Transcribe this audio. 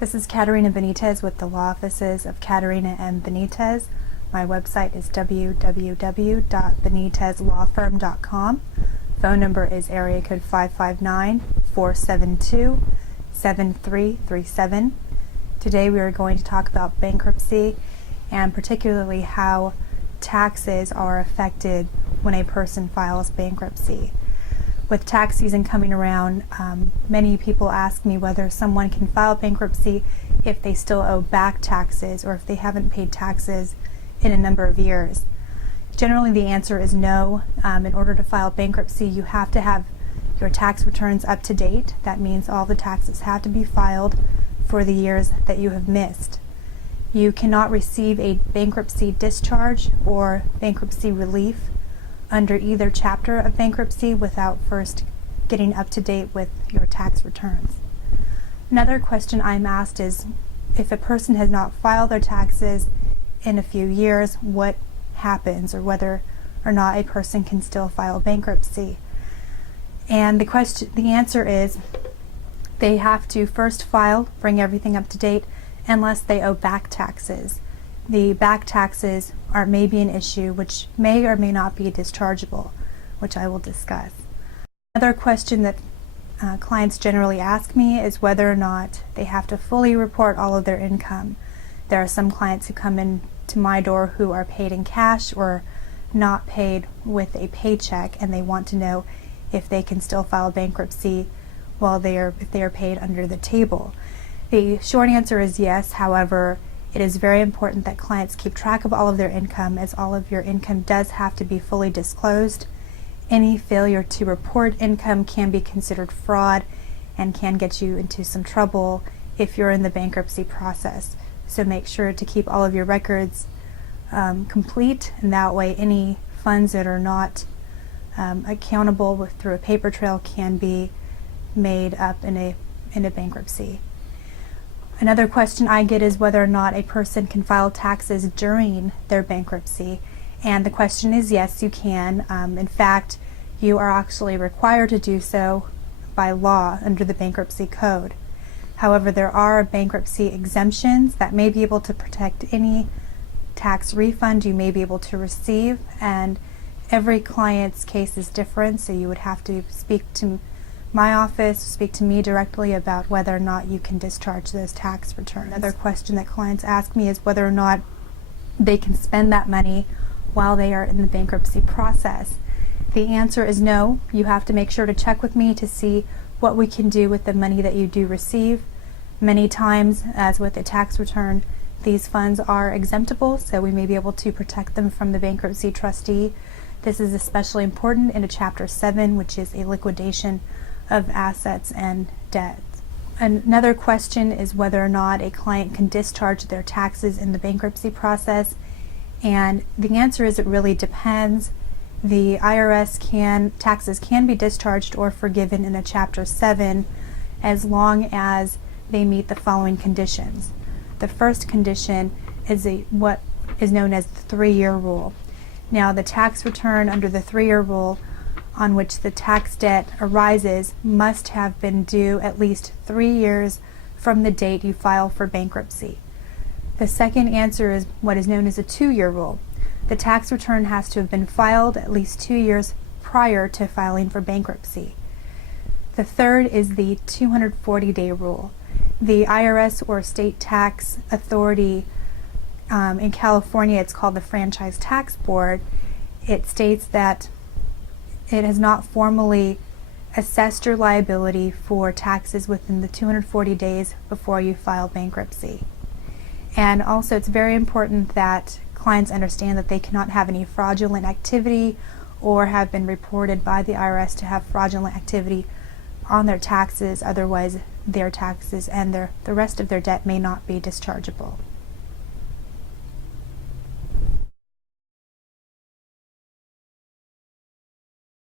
This is Catarina Benitez with the Law Offices of Catarina and Benitez. My website is www.benitezlawfirm.com. Phone number is area code 559-472-7337. Today we are going to talk about bankruptcy and particularly how taxes are affected when a person files bankruptcy. With tax season coming around, many people ask me whether someone can file bankruptcy if they still owe back taxes or if they haven't paid taxes in a number of years. Generally, the answer is no. In order to file bankruptcy, you have to have your tax returns up to date. That means all the taxes have to be filed for the years that you have missed. You cannot receive a bankruptcy discharge or bankruptcy relief under either chapter of bankruptcy without first getting up to date with your tax returns. Another question I'm asked is, if a person has not filed their taxes in a few years, what happens, or whether or not a person can still file bankruptcy. And the answer is they have to first file, bring everything up to date, unless they owe back taxes. The back taxes may be an issue which may or may not be dischargeable, which I will discuss. Another question that clients generally ask me is whether or not they have to fully report all of their income. There are some clients who come in to my door who are paid in cash or not paid with a paycheck, and they want to know if they can still file bankruptcy if they are paid under the table. The short answer is yes. However, it is very important that clients keep track of all of their income, as all of your income does have to be fully disclosed. Any failure to report income can be considered fraud and can get you into some trouble if you're in the bankruptcy process. So make sure to keep all of your records complete, and that way any funds that are not accountable through a paper trail can be made up in a bankruptcy. Another question I get is whether or not a person can file taxes during their bankruptcy, and the question is yes, you can. In fact, you are actually required to do so by law under the Bankruptcy Code. However, there are bankruptcy exemptions that may be able to protect any tax refund you may be able to receive, and every client's case is different, so you would have to speak to my office, speak to me directly about whether or not you can discharge those tax returns. Another question that clients ask me is whether or not they can spend that money while they are in the bankruptcy process. The answer is no. You have to make sure to check with me to see what we can do with the money that you do receive. Many times, as with a tax return, these funds are exemptable, so we may be able to protect them from the bankruptcy trustee. This is especially important in a Chapter 7, which is a liquidation of assets and debts. Another question is whether or not a client can discharge their taxes in the bankruptcy process, and the answer is it really depends. The taxes can be discharged or forgiven in a Chapter 7 as long as they meet the following conditions. The first condition is what is known as the 3-year rule. Now, the tax return under the 3-year rule on which the tax debt arises must have been due at least 3 years from the date you file for bankruptcy. The second answer is what is known as a 2-year rule. The tax return has to have been filed at least 2 years prior to filing for bankruptcy. The third is the 240-day rule. The IRS or state tax authority in California, it's called the Franchise Tax Board. It states that it has not formally assessed your liability for taxes within the 240 days before you file bankruptcy. And also, it's very important that clients understand that they cannot have any fraudulent activity or have been reported by the IRS to have fraudulent activity on their taxes. Otherwise, their taxes and the rest of their debt may not be dischargeable.